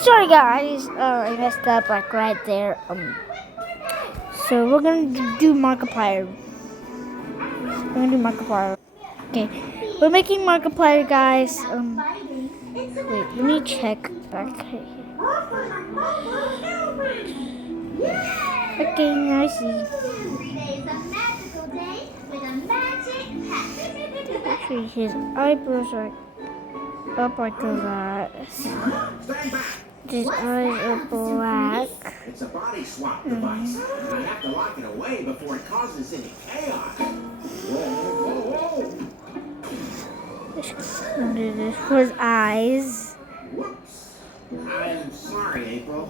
Sorry guys, I messed up like right there. So we're gonna do Markiplier. Okay, we're making Markiplier, guys. Wait, let me check back here. Okay, I see. Actually, his eyebrows are up like that. His eyes are black. It's a body swap device. I have to lock it away before it causes any chaos. Whoa. Just gonna do this for his eyes. Whoops. I'm sorry, April.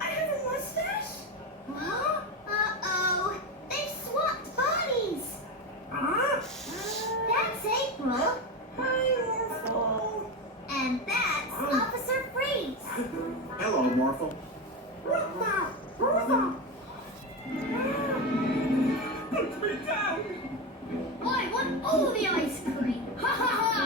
I have a mustache? Huh? Uh-oh. They swapped bodies. Huh? That's April. Hi, Morphle. And that's Officer Freeze. Hello, Morphle. Put me down. I want all the ice cream. Ha ha ha.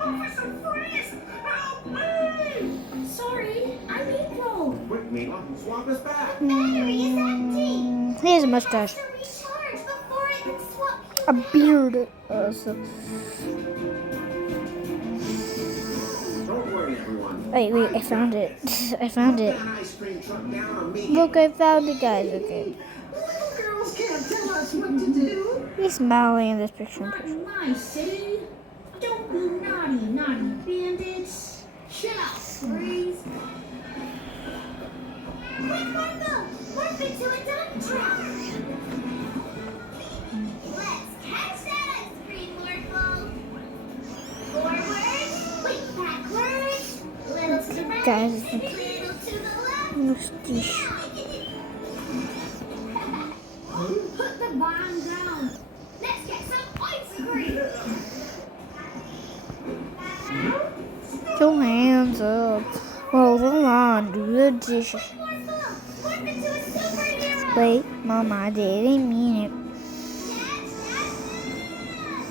Officer Freeze, help me! Sorry, I'm April. Quick, Mila, swap us back. Battery is empty. He has a mustache, To recharge before I can swap you. a beard. Don't worry, everyone. Wait, I found it. I found it. Put that ice cream truck down on me. Look, I found it, guys. Okay. Little girls can't tell us what to do. He's smiling in this picture. Not in my city. Don't be naughty bandits. Shut up, Freeze. Quick, Marco! Morph into a dump truck! Let's catch that ice cream, Morphle! Forward, wait, backwards, little to the right, Guys, little to the left. mustache. Put the bomb down. Let's get some ice cream. Your hands up. Roll the lawn. Do the dishes. Morph into a superhero. Wait, Mama, I didn't mean it.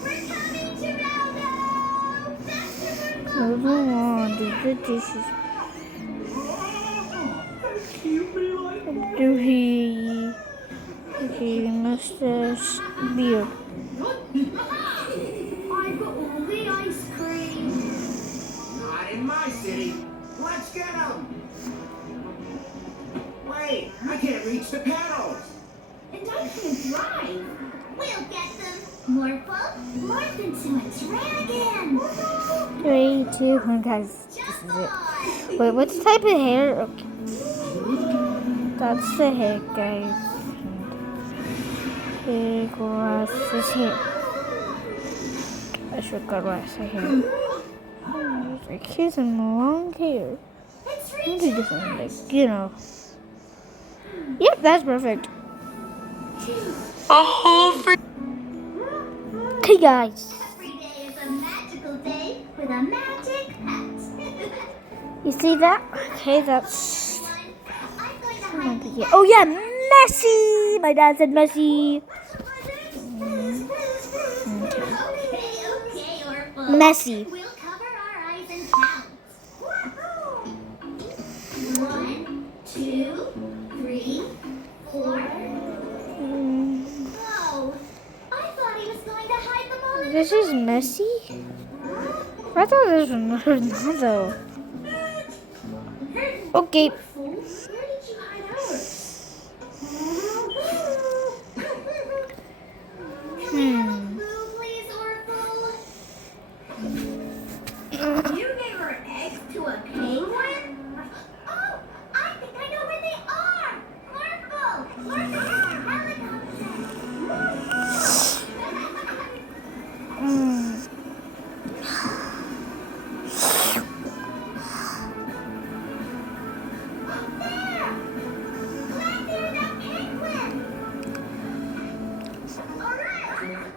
We're coming to Robo. Faster, Roll Morphle. the lawn. Do the dishes. Do he mustache beard. I've got all the ice cream. Not in my city. Let's get them. Wait, I can't reach the pedals. And I can drive. We'll get them. Morphle, morph into a dragon. 3, 2, 1, guys. This Jump is it. on. Wait, what's the type of hair? Okay. That's the hair, guys. Hair glasses here. I should got glasses here. Like here's some long hair. It's Maybe different, like, you know. Yep, that's perfect. Okay, guys. Every day is a magical day with a magic hat. You see that? Okay, that's. I'm going to hide. Oh yeah, Messi. My dad said Messi. Okay, Orphle. Messi. We'll cover our eyes and count. 1, 2, 3, 4. Whoa! I thought he was going to hide them all in This is Messi. I thought this was Ronaldo. Okay. Where did you hide ours? Can we have a clue, please, Orphle? You gave her eggs to a penguin? Oh, I think I know where they are. Orphle, look at our helicopter. Up there! Blackbeard the penguin! All right!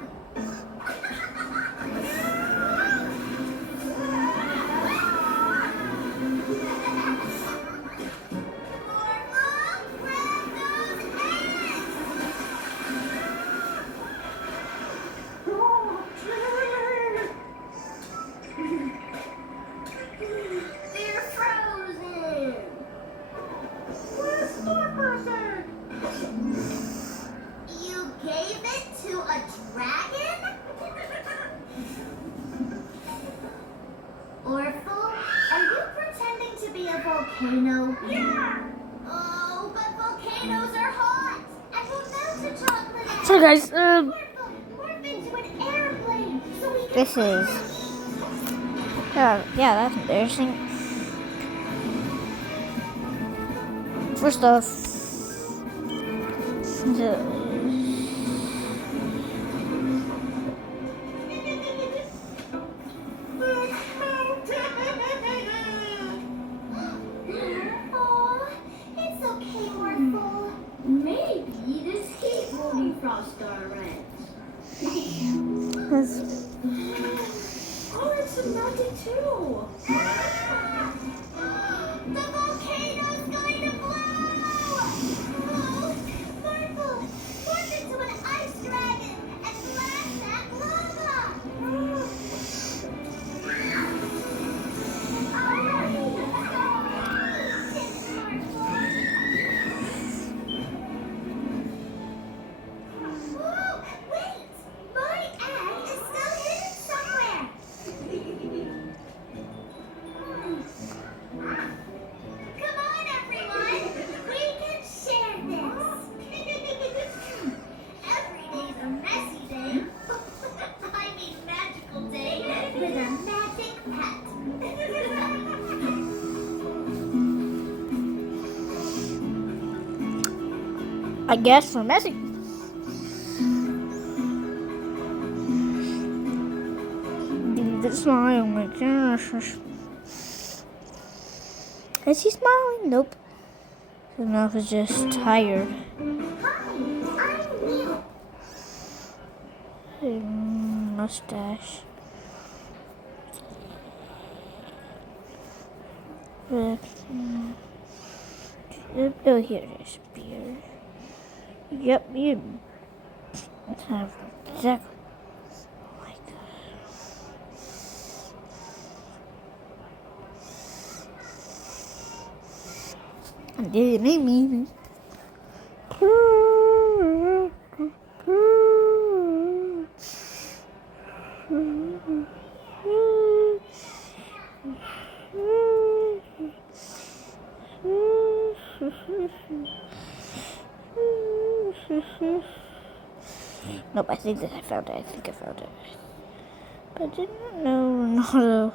volcano? Yeah. Oh, but volcanoes are hot. And we'll melt a chocolate egg. So guys, Morph into an airplane so we can this is yeah, that's embarrassing. First off, Aw, it's okay, Morphle. Maybe this heat will defrost our eggs. Oh, it's melted too. The volcano's going to blow! Oh, Morphle, morph into an ice dragon and blast that lava! Whoa, wait! My egg is still hidden somewhere! Come on, everyone! We can share this! Every day's a messy day. I mean magical day with a magic pet. I guess I'm messy. The smile, oh my gosh. Is he smiling? Nope. His mouth is just tired. Hi, I'm Neil. Mustache. Oh, here it is. Beard. Yep, you have exactly. Oh my god. Did it make me? Nope, I think that I found it. I found it. But I didn't know how to.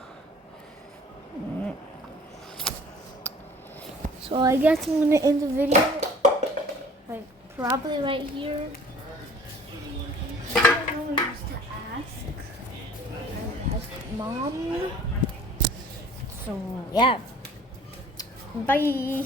So I guess I'm gonna end the video, like probably right here. I don't know what else to ask. I ask Mom. So yeah, bye.